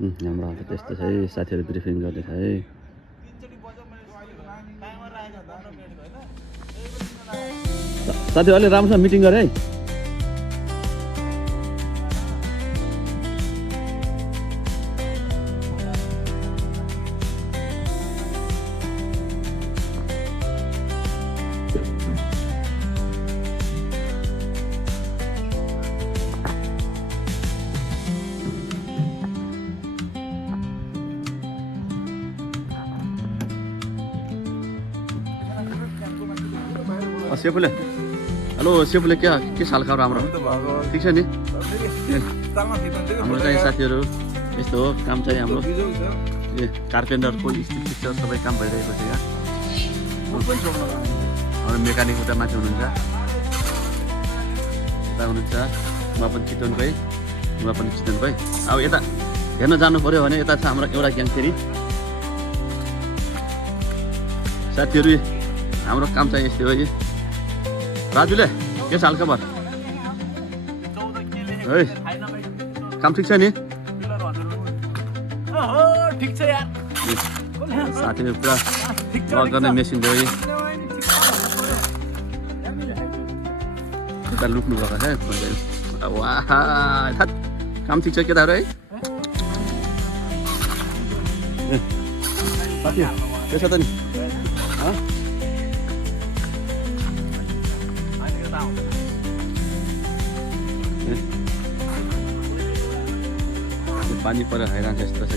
हाम्रो हाल त्यस्तो छ है साथीहरू ब्रिफिङ गर्दैछ है साथी अलि राम्रोसँग मिटिङ गरे है सेफुले हेलो सेफुले के साल खबर हाम्रो ठिक छ नि हाम्रो चाहिँ साथीहरू यस्तो हो काम चाहिँ हाम्रो ए कार्पेन्टरको स्टिचर सबै काम भइरहेको छ यहाँ हाम्रो मेकानिक उता माथि हुनुहुन्छ उता हुनुहुन्छ म पनि चितवनकै म पनि चितवनकै अब यता हेर्न जानु पर्यो भने यता छ हाम्रो एउटा ग्याङ फेरि साथीहरू हाम्रो काम चाहिँ यस्तै हो कि राजुले के साल खबर है काम ठिक छ नि ठिक छ यार साथीले पुरा वर्क गर्ने मेसिन थियो यता लुक्नु भएको छ वाह काम ठिक छ केटाहरू है साथी त्यसो त नि पानी पर हैरान यस्तो छ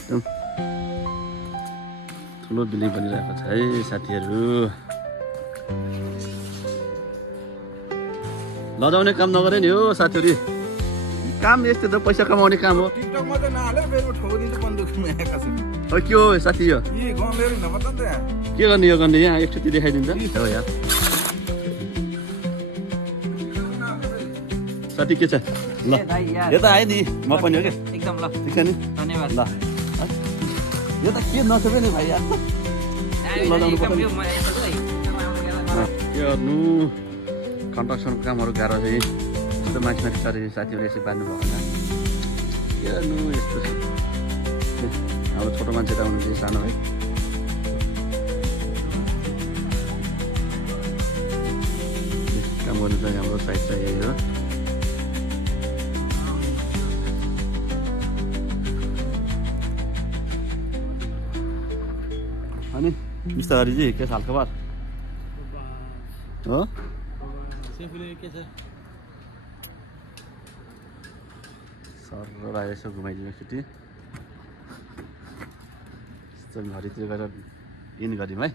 एकदम ठुलो बिल्डिङ बनिरहेको छ है साथीहरू लजाउने काम नगरे नि हो साथीहरू काम यस्तो त पैसा कमाउने काम हो के हो साथी यो के गर्ने यो गर्ने यहाँ एकचोटि देखाइदिन्छ हो यार साथी के छ ल यता आयो नि म पनि हो क्या एकदम ल ठिक छ नि धन्यवाद ल यो त के नसक्यो नि भाइ यार के गर्नु कन्स्ट्रक्सनको कामहरू गाह्रो छ यस्तो माथि माथि साथी साथीहरू यसै बाँध्नु भएको होला के गर्नु यस्तो छ हाम्रो छोटो मान्छे त हुनुहुन्छ सानो भाइ काम गर्नु चाहिँ हाम्रो साइड चाहिँ यही हो अनि मिस्टर हरिजी के साल खबर हो सर यसो घुमाइदिनु एकचोटि घरितिर गएर इन गऱ्यौँ है